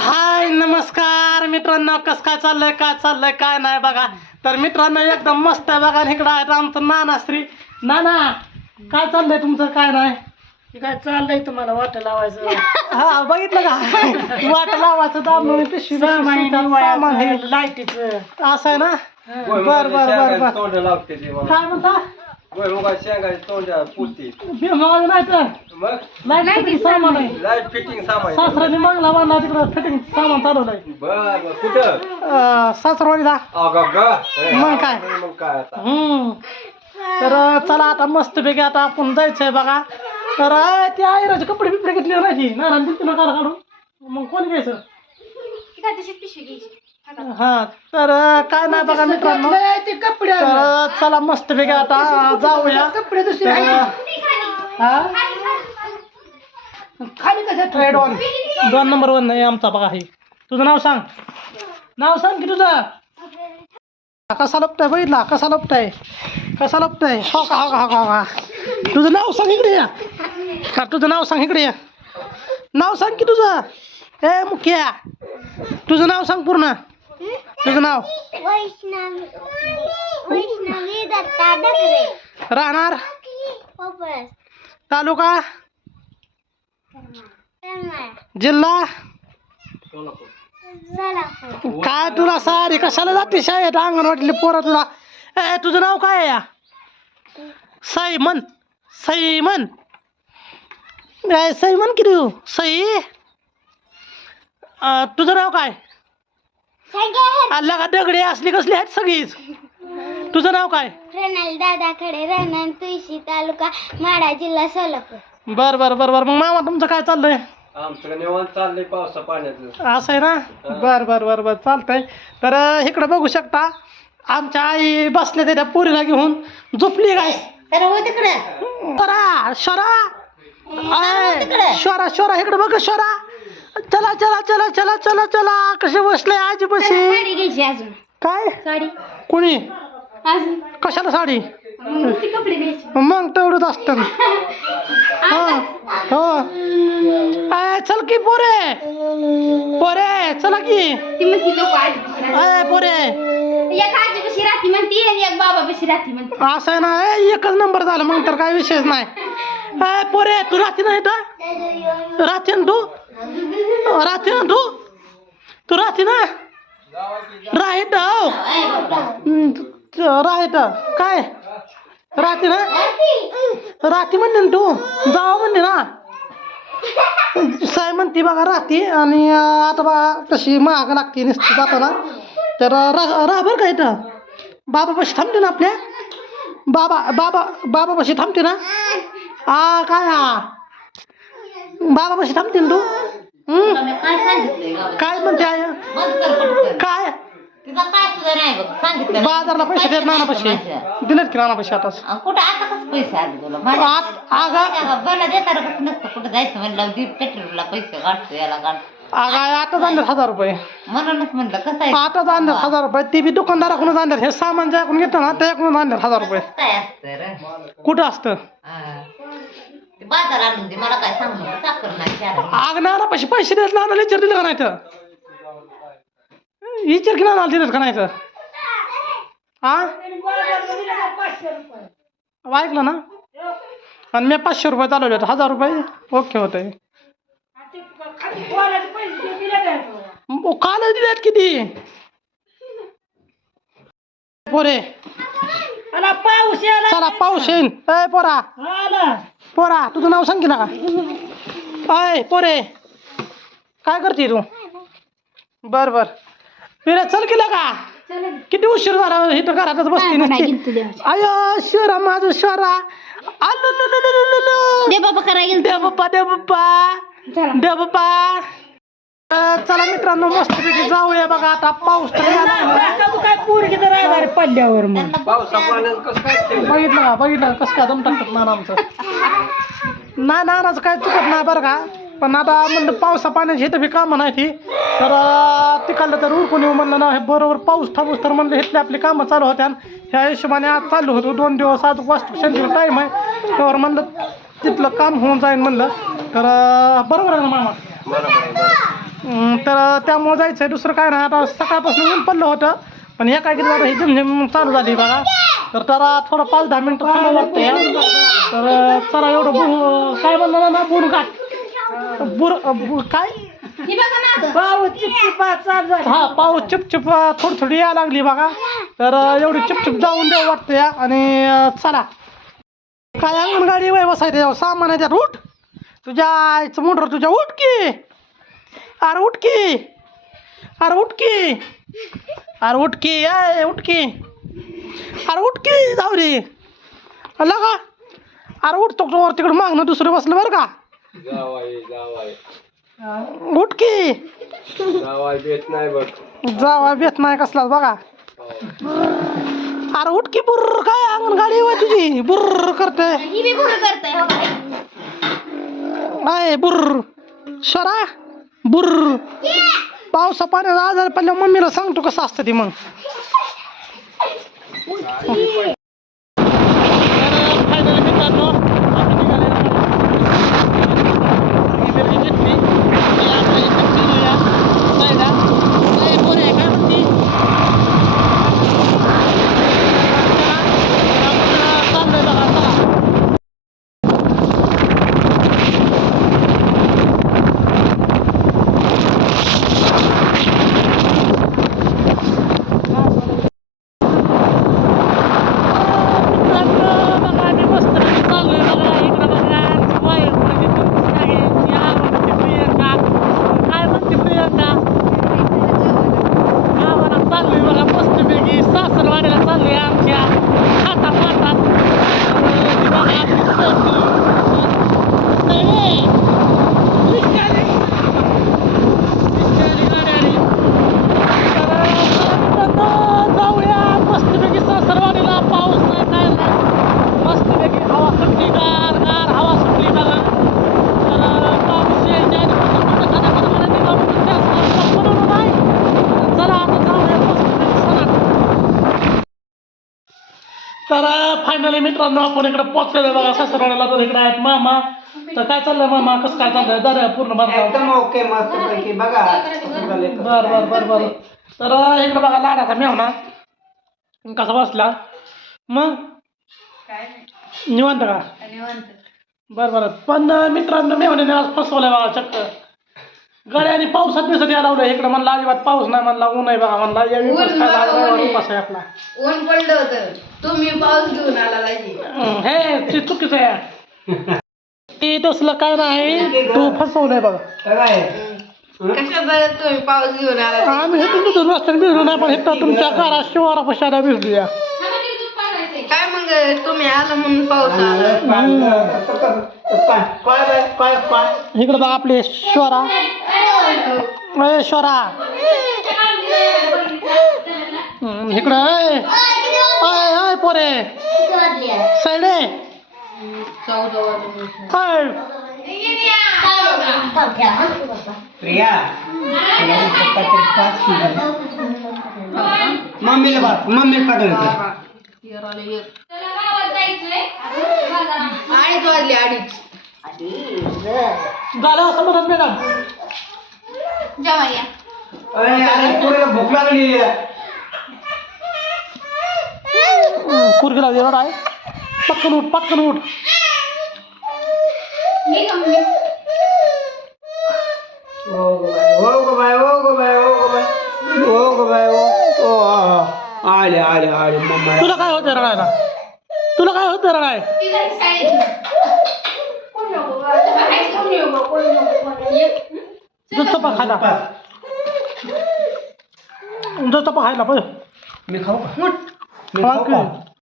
हाय नमस्कार मित्रांनो, कसं काय चाललंय काय नाही बघा. तर मित्रांनो एकदम मस्त आहे बघा. इकडं आहे आमचं नानाश्री. नाना काय चाललंय तुमचं? काय नाही काय चाललंय तुम्हाला वाट लावायचं? हा बघितलं का वाट लावायचं दाबून पिशवी सामान हे लाईटीचं असं आहे ना. बर बर बर बर तोंड लावते ते मला. काय म्हणता? भुईमुगा शेंगाची तोंड पुरती. नाही तर मग लाईट फिटिंग सामान आहे. लाईट फिटिंग सामान. सासऱ्याने मागला बांधला तिकडं फिटिंग सामान चालवलंय. बर कुठं? सासरवाडीला. मग काय? मग काय आता? तर चला आता मस्त पैकी आता आपण जायचंय बघा. तर ते आयराचे कपडे बिपडे घेतले नाही ना दिल नका काढून. मग कोण घ्यायचं? हा तर काय नाही बघा मित्रांनो. ते कपडे तर चला मस्त पैकी आता जाऊया. कपडे दुसरे हा खाली कसं ट्रेड ऑन 2 नंबर 1 आहे आमचा बघा. हे तुझं नाव सांग. नाव सांग की तुझं. कसा लपताय बघितला कसा लपताय हो का हो का हो का हो का. तुझं नाव सांग इकडे या. का तुझं नाव सांग इकडे या. नाव सांग की तुझं. ए मुख्या तुझं नाव सांग पूर्ण. तुझं नाव वैष्णवी दत्ता डकरे राहणार पोपळस तालुका तन्मय जिल्हा सोलापूर. काय तुला सारी कशाला जाते शाळेत अंगणवाडीले पोरं तुला. ए तुझं नाव काय आहे या? सैमन सैमन सैमन किती तू सई. तुझं नाव काय? अल्ला का दगडे असली कसली आहेत सगळीच. तुझं नाव काय? प्रणाल दादा खडे राहणार तुळशी तालुका माढा जिल्हा सोलापूर. बर बर बर बर. मग मामा तुमचं काय चाललंय? आमचं निवांत चाललंय पावसा पाण्याचं. असं आहे ना. बर बर बर बर चालतंय. तर इकडं बघू शकता आमच्या आई बसल्या त्या पोरीला घेऊन झोपली काय. शोरा शोरा शोरा इकडे बघ शोरा. चला चला चला चला चला चला. कसे बसले आजी बशी. साडी घ्यायची अजून. काय साडी कोणी अजून कशाला साडी? कपडे घ्यायचे. मग तेवढंच असतं. हा हो चल की पोरे पोरे चला की. ती म्हणती नको आजी पोरे एक आजी कशी राहती म्हणती आणि एक बाबा कशी राहती म्हणती. असं आहे ना. एकच नंबर झाला मग तर काय विषयच नाही. पोरे तू राहते ना इथं. राहते ना तू. राहते ना तू राहते ना. राहत राहत काय राहते ना. राहते म्हणते ना तू. जावा म्हणते ना. साय म्हणते बघा राहते. आणि आता बघा कशी महाग लागते नुसती जाताना. तर राह बरं का इथं. बाबापाशी थांबते ना आपल्या. बाबापाशी थांबते ना. काय बाबापाशी थांबते ना तू. काय म्हणते आय काय बाजारला पैसे देत नानापाशी दिलेत की नानापाशी आताच. कुठं आता कसं पैसे आले तुला? मला देणार कसं नसतं. कुठं जायचं म्हणलं पेट्रोलला पैसे काढतो याला काढतो. आताच आणले 1000 रुपये. म्हणूनच म्हणलं कसं आहे आताच आणले 1000 रुपये. ते बी दुकानदाराकडूनच आणले. हे सामान ज्याकडून घेतो ना त्याकडून आणले 1000 रुपये. काय असतं रे. कुठं असतं? ते बाजार आणून दे मला काय सांगू नको. साखर नाही चार नानापाशी पैसे देत नाना विचार दिलं का नाही तर. विचार की नाना दिलेत का नाही तर. ऐकलं ना. आणि मी 500 रुपये चालवले 1000 रुपये ओके होते. काल दिल्यात किती पोरे. पाऊस याला चला पाऊस येईन. ए पोरा पोरा तुझं नाव सांग की ना. अय पोरे काय करते तू? बर बर फिरा चल केला का. किती उशीर झाला इथं घरातच बसते नसते. अय शोरा माझं शोरा. आलो दे बाबा करायला गेलं. दे बाप्पा. चला मित्रांनो मस्त पैकी जाऊया बघा. आता पाऊस तर तू काय पोरगी तर राहणार पडल्यावर मग. पावसा पाण्याचं कसं काय केलं? बघितलं कसं काय दम टाकतात नाना आमचं. नाही नानाचं काय चुकत नाही बरं का. पण आता म्हणलं पावसा पाण्याची इथं बी कामं नाही ती. तर तिकडलं तर उरकून येऊ म्हणलं ना. हे बरोबर पाऊस थांबूस तर म्हणलं इथली आपली कामं चालू होत्या. ह्या हिशोबाने आज चालू होतो 2 दिवस. आज वास्तू टाईम आहे त्यावर म्हणलं तिथलं काम होऊन जाईल म्हणलं. तर बरोबर आहे ना मामा. बरोबर आहे, बरोबर. तर त्यामुळे जायचं आहे. दुसरं काय नाही. आता सकाळपासून ऊन पडलं होतं पण एका किती आता ही झिमझिम चालू झाली बघा. तर त्याला थोडं 5-10 मिनटं थांबावं लागतं या. तर चला एवढं काय म्हणलं ना बुर काट काय पाऊस चिपचिपा चालू झाला. हा पाऊस चिपचिप थोडी थोडी यायला लागली बघा. तर एवढी चिपचिप जाऊन द्यावं वाटतं या. आणि चला काय अंगणगाडी वय बसायचं सामान आहे त्यात. उठ तुझ्या आईचं मोटर तुझ्या उठ की. अरे उठ की. अरे उठ की. अरे उठ की. आय उठ की. अरे उठ की जाऊ रे अल्ला का. अरे उठतो वर तिकडं मागणं दुसरं बसलं बरं का. जावाय उठ की. जावाय देत नाही बघ. जावा बेत नाही कसलाच बघा. अरे उठ की. बुर्र काय अंगणगाडी वय तुझी बुर्र करते. ही बी भूल करताय हो काय? आय बुर्र शरा बुर्र. पावसा पाण्याचा आजार पडल्या मम्मीला सांगतो कसं असतं ती मग. फायनली मित्रांनो आपण निघाले घेतली काय म्हणती चाललंय बघा चला. सासरवाडीला चाललोय आमच्या खाता पातात. जाऊया मस्तपैकी सासरवाडीला. पाऊस नाही काय नाही मस्तपैकी हवा सुटली गार गार हवा सुटली बघा. तर पाऊस यायच्या नाही. चला आता जाऊया मस्तपैकी सणात. तर फायनली मित्रांनो आपण इकडे पोहोचलेलो बघा सासरवाड्याला. तर इकडे आहेत मामा. तर काय चाललंय मामा कसं काय चाललंय दर पूर्ण भरता. एकदम ओके मस्त पैकी बघा. बर बर बर बर. तर इकडे बघा लाडाचा मेवना कसा बसला मग निवांत का. बर बर पण मित्रांनो मेवण्याने आज फसवलंय बघा चक्क. गड्याने पावसात दिसत यायला लावलं. इकडे म्हणला अजिबात पाऊस नाही म्हणला ऊन आहे बघा म्हणला यावी उपास आहे आपला. ऊन पडलं होतं तुम्ही पाऊस घेऊन आला लागी. हे ते चुकीचं आहे. ते तसलं काय नाही तू फसवलंय बघा. काय कशा बरं तुम्ही पाऊस घेऊन आला. आम्ही हे तुमचं रस्त्याने भिजलो नाही पण हे तुमच्या घरा शिवारा पशाला भिजलूया. काय मग तुम्ही आला म्हणून पाऊस आला. इकडे बघा आपले श्वरा श्वरा इकडं पोरे साईडे प्रिया मम्मीला पाठवलं. 2:30 वाजले 2:30. झालं असं म्हणत मॅडम. जेवायला पुढे भूक लागली. कुरगीला देणार आहे. पटकन उठ पटकन उठ. हो गो बाय आले मम्मा. तुला काय होतं रडायला. तुला काय होतं रडाय. दूध चपा खायला दूध चपा खायला पाहिजे. मी खाऊ का? खा की.